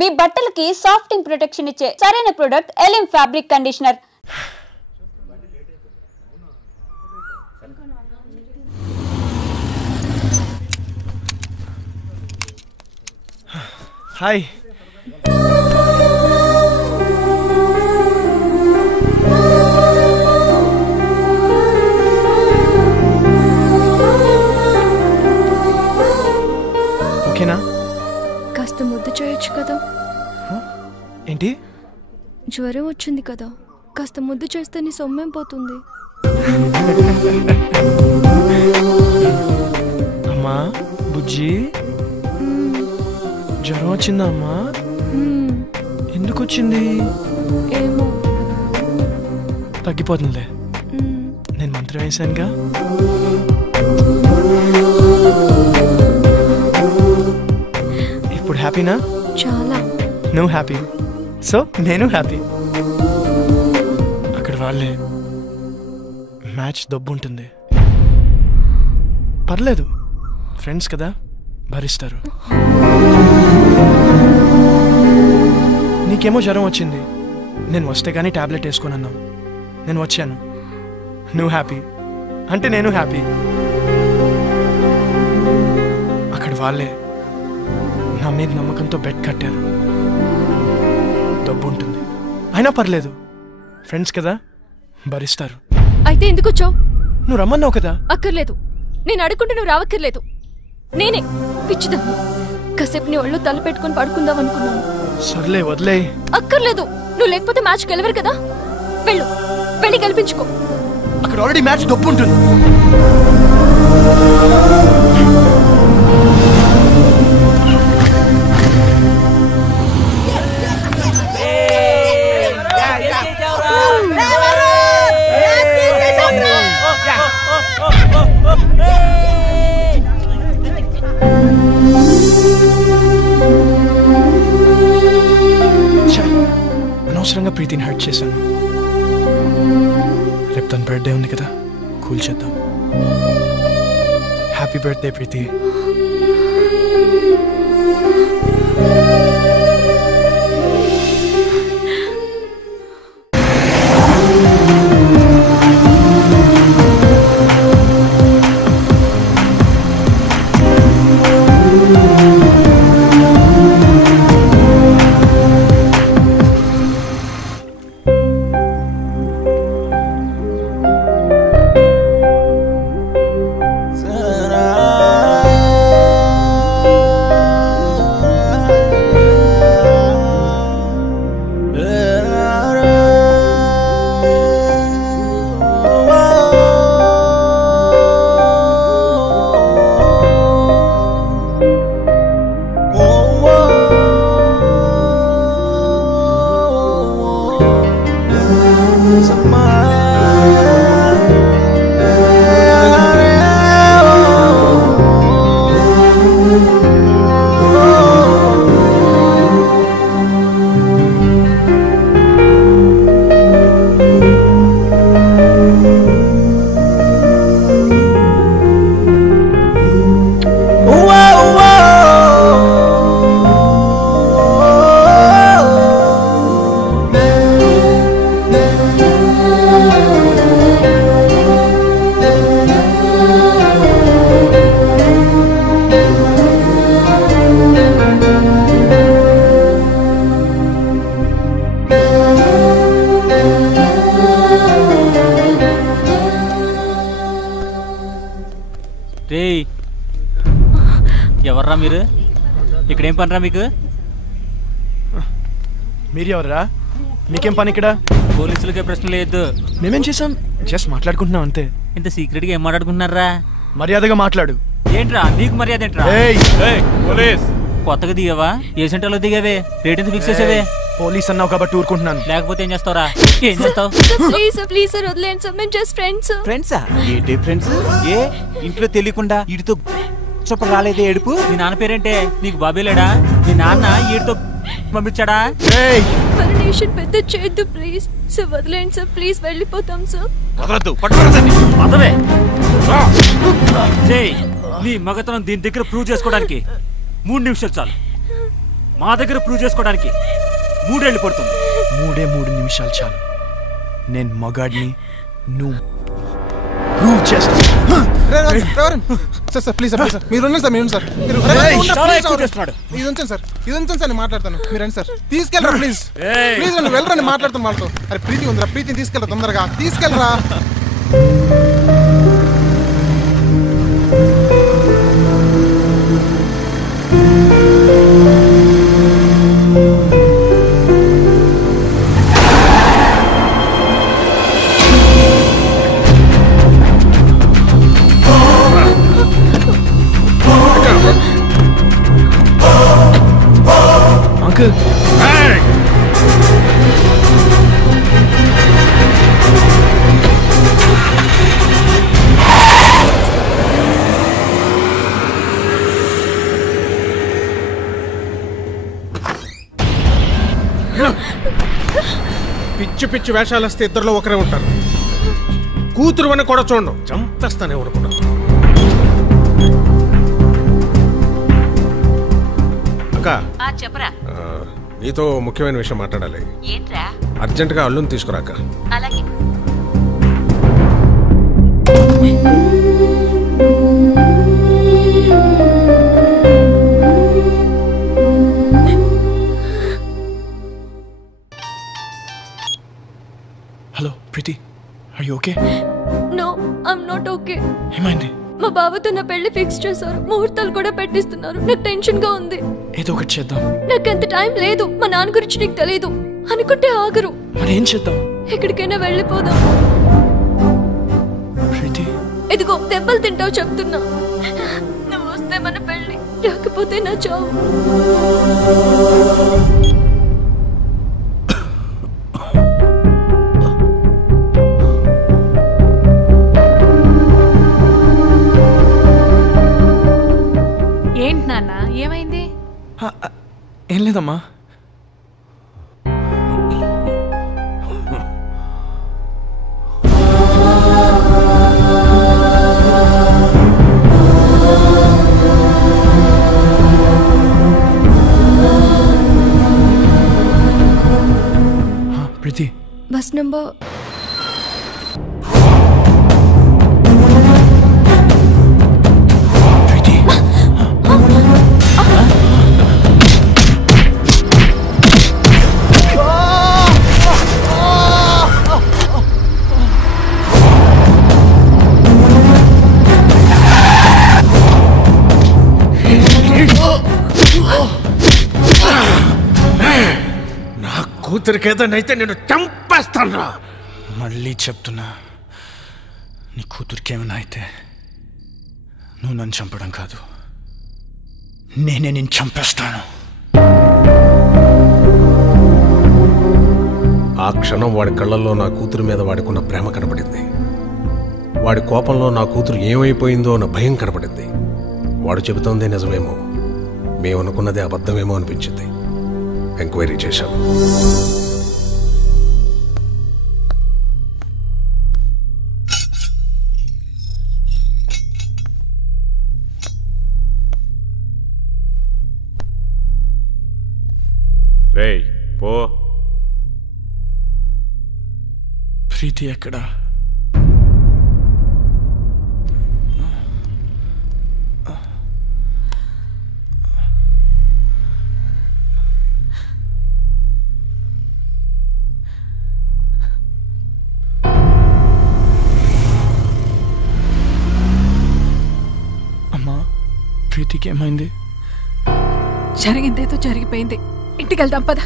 మీ బట్టలకి సాఫ్టింగ్ ప్రొటెక్షన్ ఇచ్చే సరైన ప్రొడక్ట్ ఎలిమ్ ఫ్యాబ్రిక్ కండిషనర్. హాయ్. ఓకేనా? కాస్త ముద్దు చేయొచ్చు కదా? ఏంటి? జ్వరం వచ్చింది కదా, కాస్త ముద్దు చేస్తే నీ సొమ్మేం పోతుంది. అమ్మా బుజ్జి, జ్వరం వచ్చిందా అమ్మా? ఎందుకు వచ్చింది? ఏమో. తగ్గిపోతుందిలే, నేను మంత్రం వేసానుగా. ఇప్పుడు హ్యాపీనా? చాలా. నువ్వు హ్యాపీ, సో నేను హ్యాపీ. అక్కడ వాళ్ళే మ్యాచ్ దబ్బు ఉంటుంది, పర్లేదు, ఫ్రెండ్స్ కదా, భరిస్తారు. నీకేమో జ్వరం వచ్చింది, నేను వస్తే కానీ టాబ్లెట్ వేసుకున్నాను, నేను వచ్చాను. నువ్వు హ్యాపీ అంటే నేను హ్యాపీ. అక్కడ వాళ్ళే నా మీద నమ్మకంతో బెడ్ కట్టారు. డబ్బు ఉంటుంది, అయినా పర్లేదు, ఫ్రెండ్స్ కదా, భరిస్తారు. అయితే ఎందుకు వచ్చావు? నువ్వు రమ్మన్నావు కదా. అక్కర్లేదు, నేను అడుగుంటే నువ్వు రావక్కర్లేదు. నేనే పిచ్చిదాన్ని, కాసేపు నీ ఒళ్ళు తల పెట్టుకుని పడుకుందాం అనుకున్నాను. సర్లే వదిలే. అక్కర్లేదు, నువ్వు లేకపోతే మ్యాచ్ గెలవరు కదా. వెళ్ళు, వెళ్ళి గెలిపించుకో. అక్కడ ఆల్రెడీ మ్యాచ్ డబ్బు ఉంటుంది. అనవసరంగా ప్రీతిని హర్ట్ చేశాను. రేపు తన బర్త్డే ఉంది కదా, కూల్ చేద్దాం. హ్యాపీ బర్త్డే ప్రీతి. ఎవర్రా మీరు? ఇక్కడేం పనిరా మీకు? మీరు ఎవర్రా? మీకేం పని ఇక్కడ? పోలీసులకే ప్రశ్న లేదు. మేమేం చేసాం? జస్ట్ మాట్లాడుకుంటున్నాం అంతే. ఇంత సీక్రెట్ గా ఏం మాట్లాడుకుంటున్నారా? మర్యాదగా మాట్లాడు. ఏంట్రా నీకు మర్యాద ఏంట్రా? కొత్తగా దిగావా? ఏ సెంటర్లో దిగావే? రేట్ ఎంత ఫిక్స్ చేసావే? పోలీస్ అన్నావు కాబట్టి ఊరుకుంటున్నాను. లేకపోతే ఏం చేస్తావురా? ఏం చేస్తావు? ప్లీజ్ సార్ వదిలేండి సార్, మేము జస్ట్ ఫ్రెండ్స్. ఫ్రెండ్సా? ఏంటి ఫ్రెండ్స్? ఏ ఇంట్లో తెలియకుండా వీడితో చెప్ప రాలేదే ఏడుపు? మీ నాన్న పేరేంటే? నీకు బాబే లేడా? మీ నాన్న వీడితో పంపించాడా? పర్మిషన్ పెద్ద చేయొద్దు ప్లీజ్ సార్, వదిలేండి సార్ ప్లీజ్, వెళ్ళిపోతాం సార్. పదవే నీ మగతనం దీని దగ్గర ప్రూవ్ చేసుకోవడానికి 3 నిమిషాలు చాలు. మా దగ్గర ప్రూవ్ చేసుకోవడానికి 3 ఏళ్ళు పడుతుంది. 3 నిమిషాలు చాలు. నేను మగాడిని, నువ్వు ప్రూవ్ చేస్తా. సార్ ప్లీజ్ సార్ మీరు ఉండండి సార్, మీరు సార్ ఇది ఉంచండి సార్, ఇది ఉంచండి సార్, నేను మాట్లాడతాను. మీరు రండి సార్, తీసుకెళ్ళరా ప్లీజ్ ప్లీజ్ రండి, వెళ్ళరండి, మాట్లాడతాను వాళ్ళతో. అరే ప్రీతి ఉందిరా, ప్రీతిని తీసుకెళ్ళరా, తొందరగా తీసుకెళ్ళరా. అంకుల్ పిచ్చి పిచ్చి వేషాలు వస్తే ఇద్దరులో ఒకరే ఉంటారు. కూతురు అని కూడా చూడండి, చంపేస్తానే అనుకున్నాను. అక్క చెప్పరా, నీతో ముఖ్యమైన విషయం మాట్లాడాలి. ఏంట్రా? అర్జెంటుగా అల్లుని తీసుకురాక. అలాగే. Hello Preethi, are you okay? No, I'm not okay. ఏమైంది? మా బావతో నా పెళ్లి ఫిక్స్ చేశారు, ముహూర్తాలు కూడా పెట్టిస్తున్నారు. నాకు టెన్షన్ గా ఉంది. ఏదో ఒకటి చేద్దాం. నాకు అంత టైం లేదు. మా నాన్న గురించి నీకు తెలియదు అనుకుంటే ఆగరు. మరి ఏం చేద్దాం? ఎక్కడికైనా వెళ్ళిపోదాం. ప్రీతి, ఇదిగో దెబ్బలు తింటావు చెప్తున్నా. నువ్వు వస్తే మన పెళ్లి, రాకపోతే నా చావు. ఏంటి నాన్న, ఏమైంది? ఏం లేదమ్మా. ప్రీతి, బస్ నంబర్ ప్రీతి, నా కూతురికి ఏదైతే నేను చంపేస్తాను. మళ్ళీ చెప్తున్నా, నీ కూతురికి ఏమైనా అయితే నువ్వు నన్ను చంపడం కాదు, నేనే నేను చంపేస్తాను. ఆ క్షణం వాడి కళ్ళల్లో నా కూతురు మీద వాడికున్న ప్రేమ కనపడింది. వాడి కోపంలో నా కూతురు ఏమైపోయిందో అన్న భయం కనపడింది. వాడు చెబుతోందే నిజమేమో, మేమనుకున్నదే అబద్ధమేమో అనిపించింది. ఎంక్వైరీ చేశాను. రేయ్ పో. ప్రీతి ఎక్కడా? అమ్మా, ప్రీతికి ఏమైంది? జరిగిందేదో జరిగిపోయింది, ఇంటికి వెళ్దాం పద.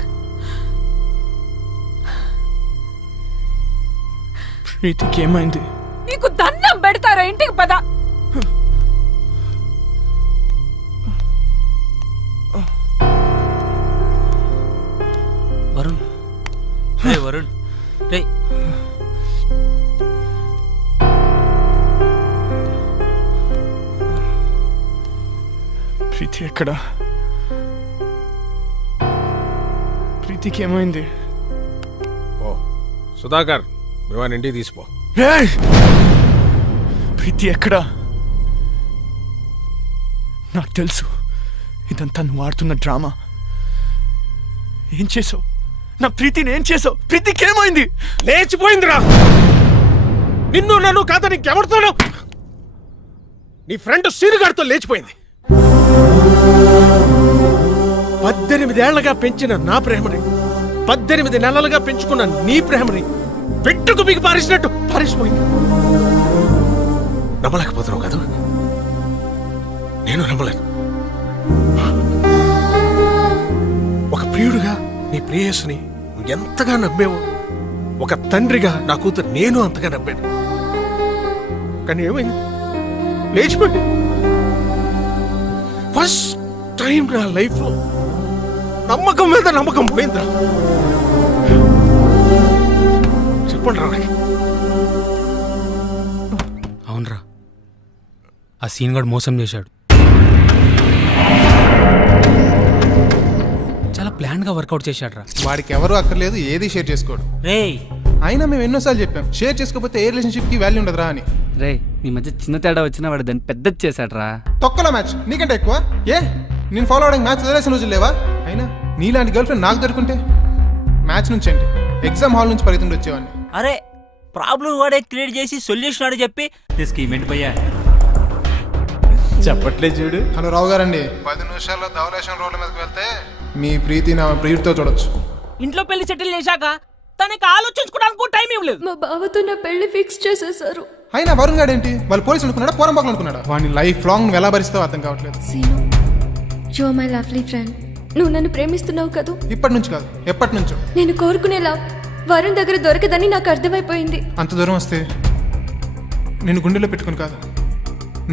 ప్రీతికి ఏమైంది? నీకు దండం పెడతారా, ఇంటికి పద. వరుణ్, రే వరుణ్, రే ప్రీతి ఎక్కడా? ప్రీతికి ఏమైంది? ఓ సుధాకర్, మేము ఇంటికి తీసిపో. ప్రీతి ఎక్కడా? నాకు తెలుసు ఇదంతా నువ్వు ఆడుతున్న డ్రామా. ఏం చేసావు? నా ప్రీతిని ఏం చేసావు? ప్రీతికి ఏమైంది? లేచిపోయిందిరా. నిన్ను నన్ను కాదని ఇంకెవరితోనో నీ ఫ్రెండ్ సీనుగాడితో లేచిపోయింది. 18 ఏళ్లగా పెంచిన నా ప్రేమని, 18 నెలలుగా పెంచుకున్న నీ ప్రేమని పెట్టుకు మీకు పారేసినట్టు పారేసిపోయింది. నమ్మలేకపోతున్నావు కదా? నేను నమ్మలేను. ఒక ప్రియుడిగా నీ ప్రేయస్ని నువ్వు ఎంతగా నమ్మేవో, ఒక తండ్రిగా నా కూతురు నేను అంతగా నమ్మాను. కానీ ఏమైంది? లేచిపోయింది. ఫస్ట్ టైం నా లైఫ్లో నమ్మకం మీద నమ్మకం పోయిందిరా. చెప్పండి రావడానికి. అవునరా, ఆ సీన్ గడు మోసం చేశాడు. చాలా ప్లాన్ గా వర్కౌట్ చేశాడు రా. వాడికి ఎవరు అక్కర్లేదు, ఏది షేర్ చేసుకోడు. అయినా మేము ఎన్నోసార్లు చెప్పాం, షేర్ చేసుకోకపోతే ఏ రిలేషన్షిప్ కి వాల్యూ ఉండదురా అని. రే, ఈ మధ్య చిన్న తేడా వచ్చినా వాడు దాన్ని పెద్దది చేశాడు రా. తొక్కలో మ్యాచ్ నీకంటే ఎక్కువ. నేను ఫాలో అవడానికి మ్యాచ్ వదిలేసిన రోజులు లేవా? అయినా నీలాంటి గర్ల్ ఫ్రెండ్ నాకు దొరుకుంటే మ్యాచ్ నుంచి అండి ఎగ్జామ్ హాల్ నుంచి పరిగెత్తుకుంటూ వచ్చేవాడిని. అరే ప్రాబ్లం వాడే క్రియేట్ చేసి సొల్యూషన్ వాడే చెప్పి స్కీమ్ ఏంటి పోయా చెప్పట్లే చూడు. హలో రావు గారండి, 10 నిమిషాల్లో ధవలేశం రోడ్ల మీదకి వెళ్తే మీ ప్రీతి నా ప్రియుడితో చూడొచ్చు. ఇంట్లో పెళ్లి సెటిల్ చేశాక తనకి ఆలోచించుకోవడానికి టైం ఇవ్వలేదు. మా బావతో నా పెళ్లి ఫిక్స్ చేసేసారు. అయినా వరుణ్ గారు ఏంటి, వాళ్ళు పోలీసులు అనుకున్నాడా పోరంబాకులు అనుకున్నాడా? వాడిని లైఫ్ లాంగ్ నువ్వు ఎలా భరిస్తావో అర్థం కావట్లేదు. Seenu, you are my lovely friend. నువ్వు నన్ను ప్రేమిస్తున్నావు కదూ? ఇప్పటి నుంచి కాదు, ఎప్పటి నుంచో. నేను కోరుకునేలా వరుణ్ దగ్గర దొరకదని నాకు అర్థమైపోయింది. అంత దూరం వస్తే నేను గుండెలో పెట్టుకుని కాదు,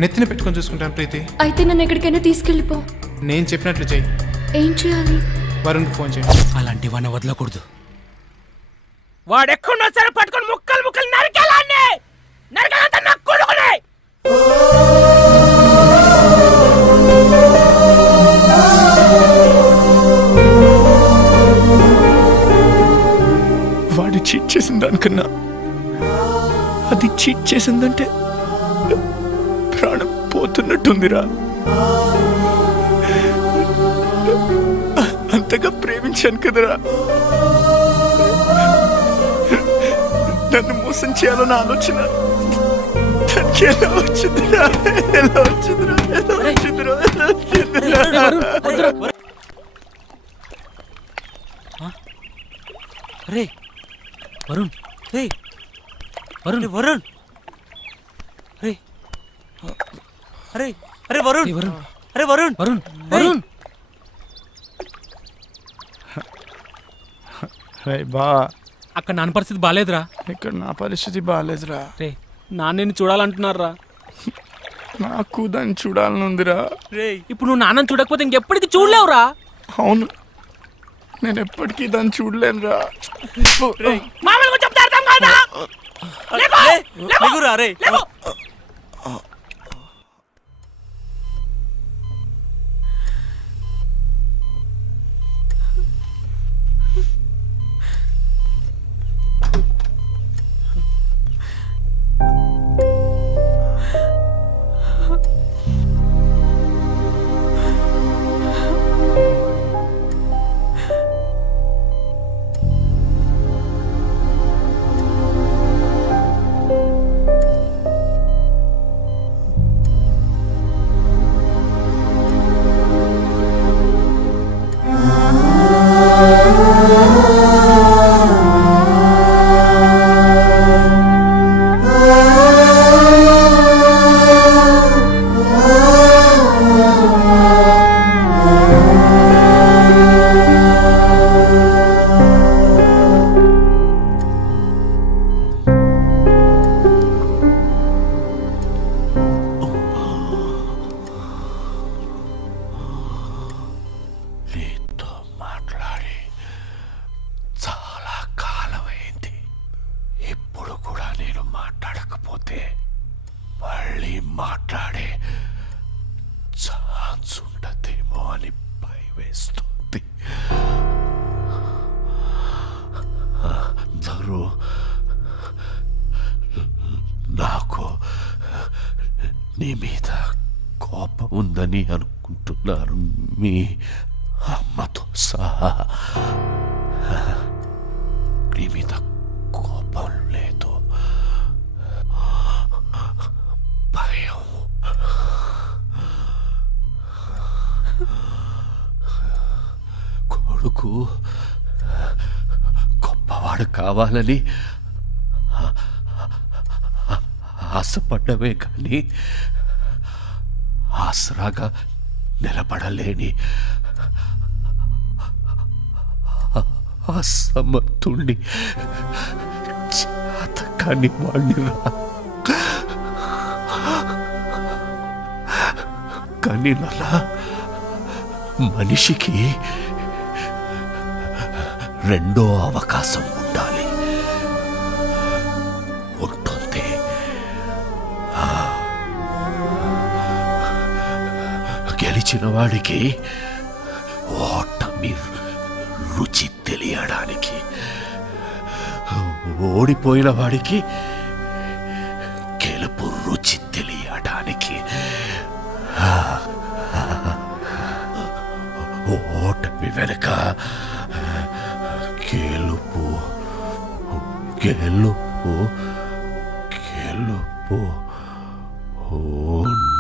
నెత్తిని పెట్టుకొని చూసుకుంటాను ప్రీతి. అయితే నన్ను ఎక్కడికైనా తీసుకెళ్ళిపో. నేను చెప్పినట్లు చెయ్యి. ఏం చేయాలి? వరుణ్కి ఫోన్ చేయి. అలాంటి వాడిని వదలకూడదు. వాడెక్కడున్నా సరే పట్టుకొని ముక్కలు ముక్కలు నరికేలాన్ని నరకాలంతా నాకు కొడుకునే. వాడు చీట్ చేసిన దానికన్నా అది చీట్ చేసిందంటే ప్రాణం పోతున్నట్టుందిరా. అంతగా ప్రేమించాను కదరా. నన్ను మోసం చేయాలన్న ఆలోచన దానికి ఎలా వచ్చిందిరా? ఎలా వచ్చిందిరా? ఎలా వచ్చిందిరా? ఎలా వచ్చిందిరా? రే వరుణ్, రే వరుణ్, వరుణ్, రే అరే అరే వరుణ్, వరుణ్, అరే వరుణ్, వరుణ్, వరుణ్. బా, అక్కడ నాన్న పరిస్థితి బాగాలేదురా. ఇక్కడ నా పరిస్థితి బాగాలేదురా. రే, నాన్న నేను చూడాలంటున్నారా. నాకు దాన్ని చూడాలని ఉందిరా. రే, ఇప్పుడు నువ్వు నాన్నని చూడకపోతే ఇంకెప్పటికీ చూడలేవురా. అవును, నేను ఎప్పటికీ దాన్ని చూడలేనురా. మామూలుగా చెప్తే అర్థం కాదా? లేకురా రే. మాట్లాడే ఛాన్స్ ఉండదేమో అని భయమేస్తుంది. అందరూ నాకు నీ మీద కోపం ఉందని అనుకుంటున్నారు, మీ అమ్మతో సహా. కొడుకు గొప్పవాడు కావాలని ఆశపడ్డమే కానీ ఆసరాగా నిలబడలేని అసమర్థుణ్ణి చేతకాని వాణ్ణిరా. కానీ నల్లా మనిషికి రెండో అవకాశం ఉండాలి. ఉంటుంది. గెలిచిన వాడికి ఓటమి రుచి తెలియడానికి, ఓడిపోయిన వాడికి గెలుపు రుచి తెలియడానికి, ఓటమి వెనుక గెలుపు గెలుపు గెలుపు ఉంటుంది.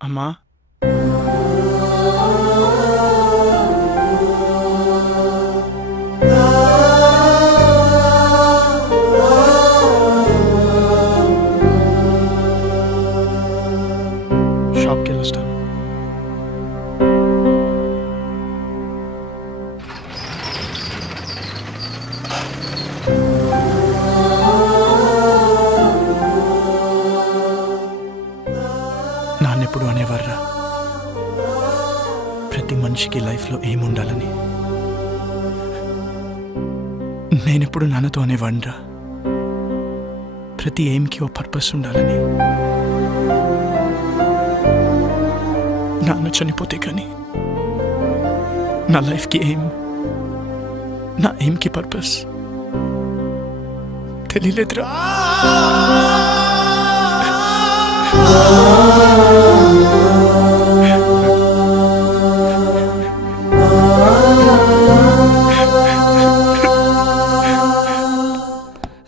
అమ్మా, షాప్కి వెళ్ళొస్తాను. నాన్నెప్పుడు అనేవారా, ప్రతి మనిషికి లైఫ్లో ఏముండాలని. నేనెప్పుడు నాన్నతో అనేవాడిరా, ప్రతి ఎయిమ్కి ఓ పర్పస్ ఉండాలని. నాన్న చనిపోతే కానీ నా లైఫ్కి ఎయిమ్, నా ఎయిమ్కి పర్పస్ తెలియలేదురా.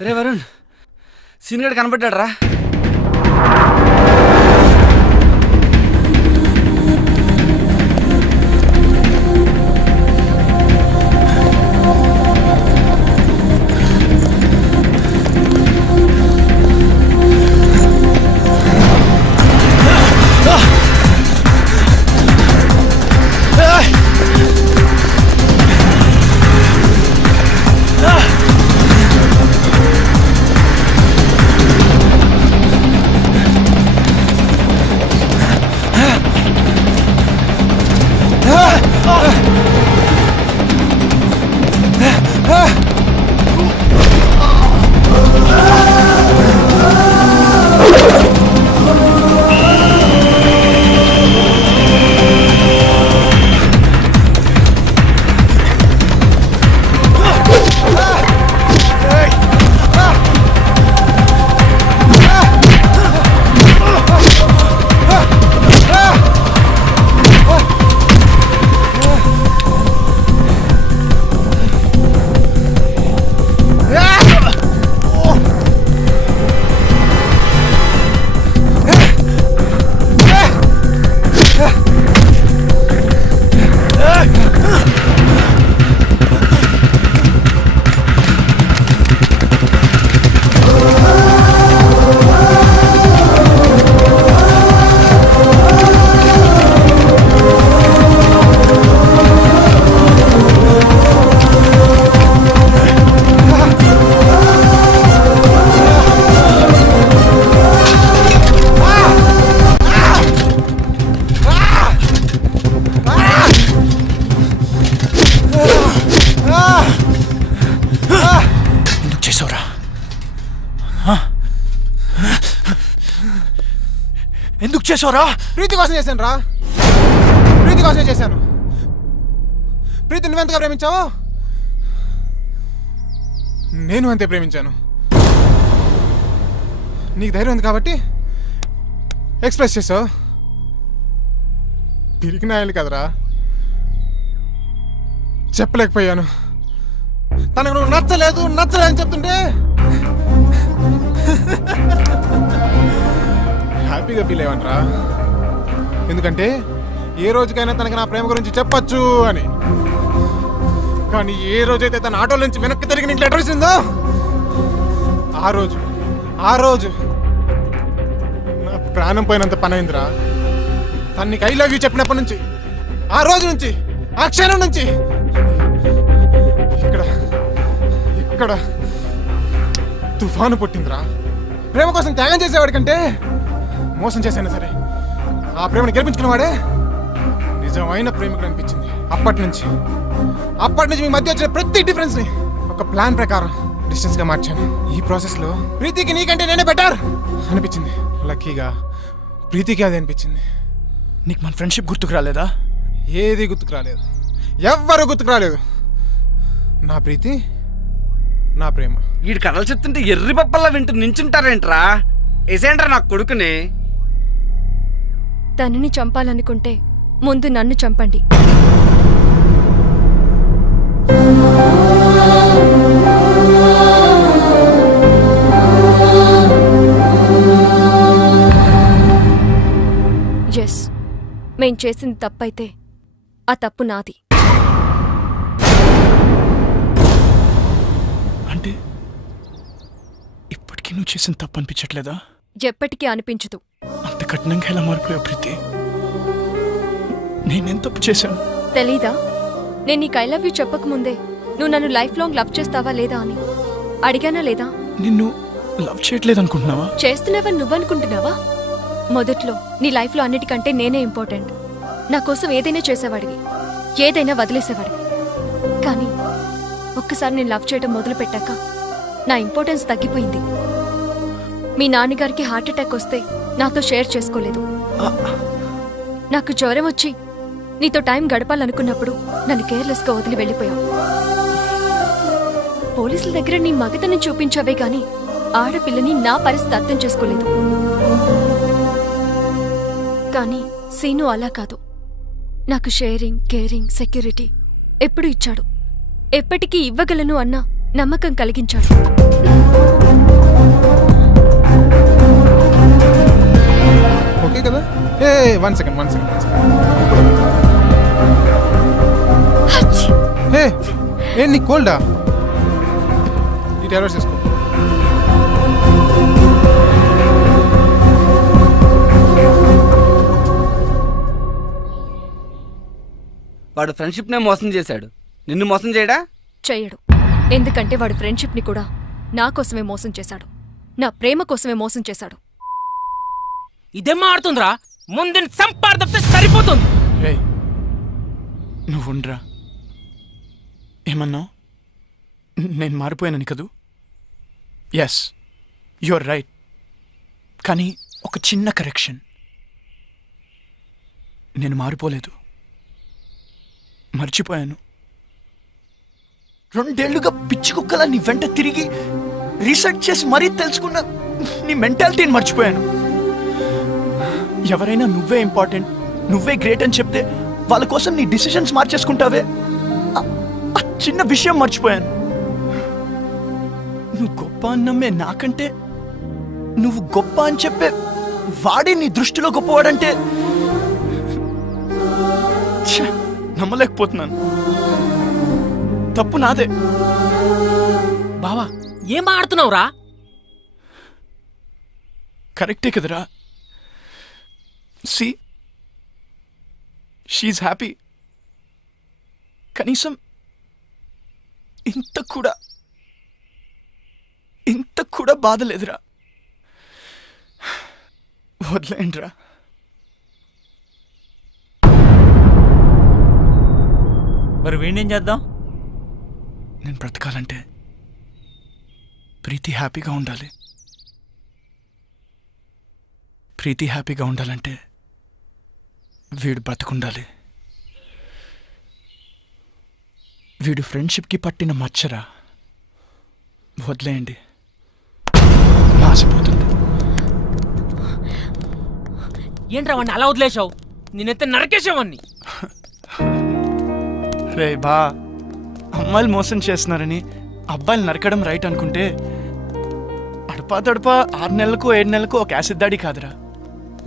రే వరుణ్, సీనియర్ కనబడ్డాడు రా. చేసావురా? ప్రీతి కోసం చేశాను రా, ప్రీతి కోసమే చేశాను. ప్రీతి నువ్వెంతగా ప్రేమించావో నేను అంతే ప్రేమించాను. నీకు ధైర్యం ఉంది కాబట్టి ఎక్స్ప్రెస్ చేసావు. పిరికినాయాలి కదరా, చెప్పలేకపోయాను. తనకు నువ్వు నచ్చలేదు అని చెప్తుంటే హ్యాపీగా ఫీల్ అయ్యావనరా. ఎందుకంటే ఏ రోజుకైనా తనకి నా ప్రేమ గురించి చెప్పచ్చు అని. కానీ ఏ రోజైతే తన ఆటోల నుంచి వెనక్కి తిరిగి నీకు లెటర్ ఇచ్చిందో ఆ రోజు నా ప్రాణం పోయినంత పని అయిందిరా. తనకి ఐ లవ్ యూ చెప్పినప్పటి నుంచి, ఆ రోజు నుంచి, ఆ క్షణం నుంచి ఇక్కడ తుఫాను పుట్టిందిరా. ప్రేమ కోసం త్యాగం చేసేవాడి కంటే మోసం చేశాను సరే ఆ ప్రేమను గెలిపించుకున్నవాడే నిజమైన ప్రేమికుడు అనిపించింది. అప్పటి నుంచి మీ మధ్య వచ్చిన ప్రతి డిఫరెన్స్ ని ఒక ప్లాన్ ప్రకారం డిస్టెన్స్ గా మార్చాను. ఈ ప్రాసెస్ లో ప్రీతికి నీకంటే నేనే బెటర్ అనిపించింది. లక్కీగా ప్రీతికి అది అనిపించింది. నీకు మన ఫ్రెండ్షిప్ గుర్తుకు రాలేదా? ఏది గుర్తుకు రాలేదు, ఎవ్వరూ గుర్తుకు రాలేదు. నా ప్రీతి, నా ప్రేమ. వీడి కథలు చెప్తుంటే ఎర్రి పప్పల్లా వింటూ నించుంటారేంట్రా? ఏసేంట్రా నా కొడుకుని. తనని చంపాలనుకుంటే ముందు నన్ను చంపండి. ఎస్, మేం చేసింది తప్పైతే ఆ తప్పు నాది. అంటే ఇప్పటికీ నువ్వు చేసిన తప్పు అనిపించట్లేదా? ఎప్పటికీ అనిపించదు. అంత కఠినంగా ఎలా మారిపోయావు ప్రీతి? నేనేం తప్పు చేశాను? తెలీదా? నేను నీకు ఐ లవ్ యూ చెప్పకముందే నువ్వు నన్ను లైఫ్ లాంగ్ లవ్ చేస్తావా లేదా అని అడిగానా లేదా? నిన్ను లవ్ చేయట్లేదు అనుకుంటున్నావా? చేస్తున్నావని నువ్వనుకుంటున్నావా? మొదట్లో నీ లైఫ్లో అన్నిటికంటే నేనే ఇంపార్టెంట్. నా కోసం ఏదైనా చేసేవాడివి, ఏదైనా వదిలేసేవాడివి. కానీ ఒక్కసారి నేను లవ్ చేయడం మొదలు పెట్టాక నా ఇంపార్టెన్స్ తగ్గిపోయింది. మీ నాన్నగారికి హార్ట్ అటాక్ వస్తే నాతో షేర్ చేసుకోలేదు. నాకు జ్వరం వచ్చి నీతో టైం గడపాలనుకున్నప్పుడు నన్ను కేర్లెస్గా వదిలి వెళ్ళిపోయావు. పోలీసుల దగ్గర నీ మగతనం చూపించావే గాని ఆడపిల్లని నా పరిస్థితి అర్థం చేసుకోలేదు. కానీ సీను అలా కాదు. నాకు షేరింగ్, కేరింగ్, సెక్యూరిటీ ఎప్పుడు ఇచ్చాడు. ఎప్పటికీ ఇవ్వగలను అన్న నమ్మకం కలిగించాడు. ఓకే కదా? One second. నీకు కోల్డా? ఈ టాబ్లెట్స్ తీసుకో. వాడు ఫ్రెండ్షిప్ నే మోసం చేశాడు, నిన్ను మోసం చేయడా? చెయ్యడు. ఎందుకంటే వాడు ఫ్రెండ్షిప్ ని కూడా నా కోసమే మోసం చేశాడు, నా ప్రేమ కోసమే మోసం చేశాడు. ఇదేం ఆడుతుందిరా? ముందు సంపాదిస్తే సరిపోతుంది. నువ్వుండ్రా. ఏమన్నావు? నేను మారిపోయానని కదూ? Yes, your right. కానీ ఒక చిన్న కరెక్షన్. నేను మారిపోలేదు, మర్చిపోయాను. 2 ఏళ్లుగా పిచ్చి కుక్కలా నీ వెంట తిరిగి రీసెర్చ్ చేసి మరీ తెలుసుకున్న నీ మెంటాలిటీని మర్చిపోయాను. ఎవరైనా నువ్వే ఇంపార్టెంట్, నువ్వే గ్రేట్ అని చెప్తే వాళ్ళ కోసం నీ డిసిషన్స్ మార్చేసుకుంటావే, ఆ చిన్న విషయం మర్చిపోయాను. నువ్వు గొప్ప అన్నమ్మే నాకంటే నువ్వు గొప్ప అని చెప్పే వాడే నీ దృష్టిలో గొప్పవాడంటే నమ్మలేకపోతున్నాను. తప్పు నాదే. బావా ఏం ఆడుతున్నావురా? కరెక్టే కదరా? See, she happy. కనీసం ఇంత కూడా బాధ లేదురా. వదిలేండిరా. మరి వీణేం చేద్దాం? నేను బ్రతకాలంటే ప్రీతి హ్యాపీగా ఉండాలి. ప్రీతి హ్యాపీగా ఉండాలంటే వీడు బతుకుండాలి. వీడు ఫ్రెండ్షిప్కి పట్టిన మచ్చరా, వదిలేయండి, మాసిపోతుంది. ఏంట్రా వాడిని అలా వదిలేసావు? నేనైతే నరకేసావాన్ని. రే బా, అమ్మాయిలు మోసం చేస్తున్నారని అబ్బాయిలు నరకడం రైట్ అనుకుంటే అడపా 6 నెలలకు 7 నెలలకు ఒక యాసిడ్ దాడి కాదురా,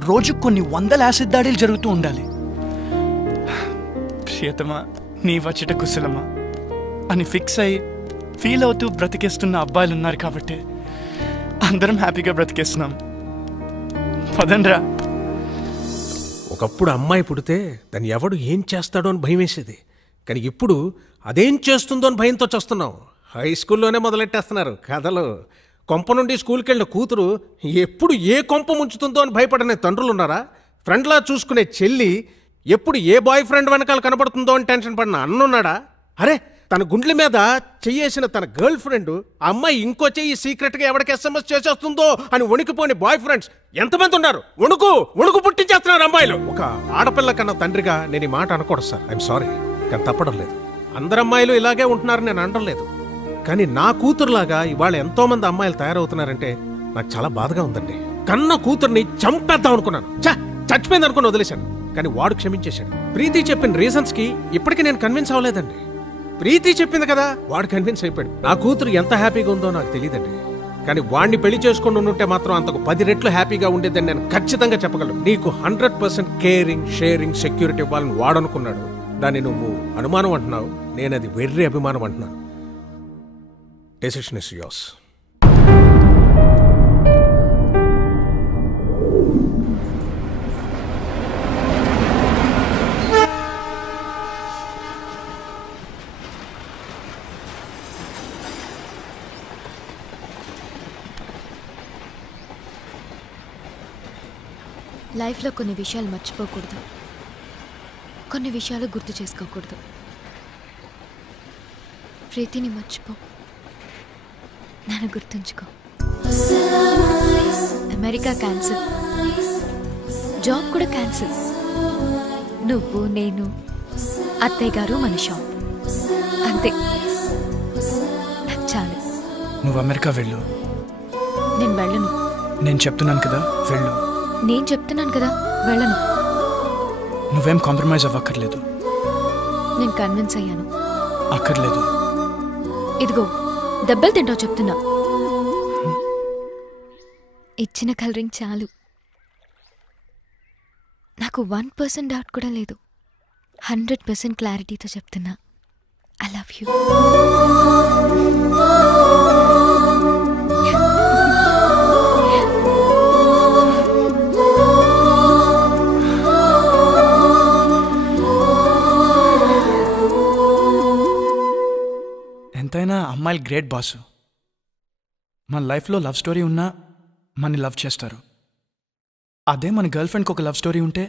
రోజుకు కొన్ని 100 యాసిడ్ దాడులు జరుగుతూ ఉండాలి. ప్రియతమా నీ వచ్చట కుశలమా అని ఫిక్స్ అయ్యి ఫీల్ అవుతూ బ్రతికేస్తున్న అబ్బాయిలు ఉన్నారు కాబట్టి అందరం హ్యాపీగా బ్రతికేస్తున్నాం. పదండ్రా. ఒకప్పుడు అమ్మాయి పుడితే దాన్ని ఎవడు ఏం చేస్తాడో అని భయం వేసేది, కానీ ఇప్పుడు అదేం చేస్తుందో అని భయంతో చేస్తున్నాం. హై స్కూల్లోనే మొదలెట్టేస్తున్నారు కథలు. కొంప నుండి స్కూల్కి వెళ్ళిన కూతురు ఎప్పుడు ఏ కొంప ముంచుతుందో అని భయపడనే తండ్రులు ఉన్నారా? ఫ్రెండ్లా చూసుకునే చెల్లి ఎప్పుడు ఏ బాయ్ ఫ్రెండ్ వెనకాల కనబడుతుందో అని టెన్షన్ పడిన అన్నున్నాడా? అరే, తన గుండెల మీద చెయ్యేసిన తన గర్ల్ ఫ్రెండ్ ఆ అమ్మాయి ఇంకో చెయ్యి సీక్రెట్గా ఎవరికి SMS చేసేస్తుందో అని వణికిపోని బాయ్ ఫ్రెండ్స్ ఎంతమంది ఉన్నారు? వణుకు పుట్టించేస్తున్నారు అమ్మాయిలు. ఒక ఆడపిల్ల కన్నా తండ్రిగా నేను ఈ మాట అనకూడదు సార్, ఐఎమ్ సారీ, కానీ తప్పడం లేదు. అందరు అమ్మాయిలు ఇలాగే ఉంటున్నారని నేను అనడం లేదు, కానీ నా కూతురులాగా ఇవాళ ఎంతో మంది అమ్మాయిలు తయారవుతున్నారంటే నాకు చాలా బాధగా ఉందండి. కన్న కూతుర్ని చంపేద్దాం అనుకున్నాను, చచ్చిపోయింది అనుకుని వదిలేశాను, కానీ వాడు క్షమించేశాడు. ప్రీతి చెప్పిన రీజన్స్ కి ఇప్పటికీ నేను కన్విన్స్ అవ్వలేదండి. ప్రీతి చెప్పింది కదా, వాడు కన్విన్స్ అయిపోయాడు. నా కూతురు ఎంత హ్యాపీగా ఉందో నాకు తెలియదండి, కానీ వాడిని పెళ్లి చేసుకుని ఉంటే మాత్రం అంతకు 10 రెట్లు హ్యాపీగా ఉండేదని నేను ఖచ్చితంగా చెప్పగలను. నీకు 100% కేరింగ్, షేరింగ్, సెక్యూరిటీ ఇవ్వాలని వాడనుకున్నాడు. దాన్ని నువ్వు అనుమానం అంటున్నావు, నేను అది వెర్రి అభిమానం అంటున్నాను. Decision is yours. లైఫ్లో కొన్ని విషయాలు మర్చిపోకూడదు, కొన్ని విషయాలు గుర్తు చేసుకోకూడదు. ప్రీతిని మర్చిపో, నన్ను గుర్తుంచుకో. అమెరికా క్యాన్సిల్, జాబ్ కూడా క్యాన్సిల్. నువ్వు, నేను, అత్తయ్య గారు, మన షాప్, అంతే. నాకు చాలు. నువ్వు అమెరికా వెళ్ళు. నేను వెళ్ళను. నేను చెప్తున్నాను కదా, వెళ్ళు. నేను చెప్తున్నాను కదా, వెళ్ళను. నువ్వేం కాంప్రమైజ్ అవ్వక్కర్లేదు. నేను కన్విన్స్ అయ్యాను. అక్కర్లేదు. ఇదిగో దెబ్బలు తింటావు చెప్తున్నా. ఇచ్చిన కలరింగ్ చాలు. నాకు 1% డౌట్ కూడా లేదు. 100% క్లారిటీతో చెప్తున్నా, ఐ లవ్ యూ. ఎంతైనా అమ్మాయిలు గ్రేట్ బాసు. మన లైఫ్లో లవ్ స్టోరీ ఉన్నా మనని లవ్ చేస్తారు. అదే మన గర్ల్ ఫ్రెండ్కి ఒక లవ్ స్టోరీ ఉంటే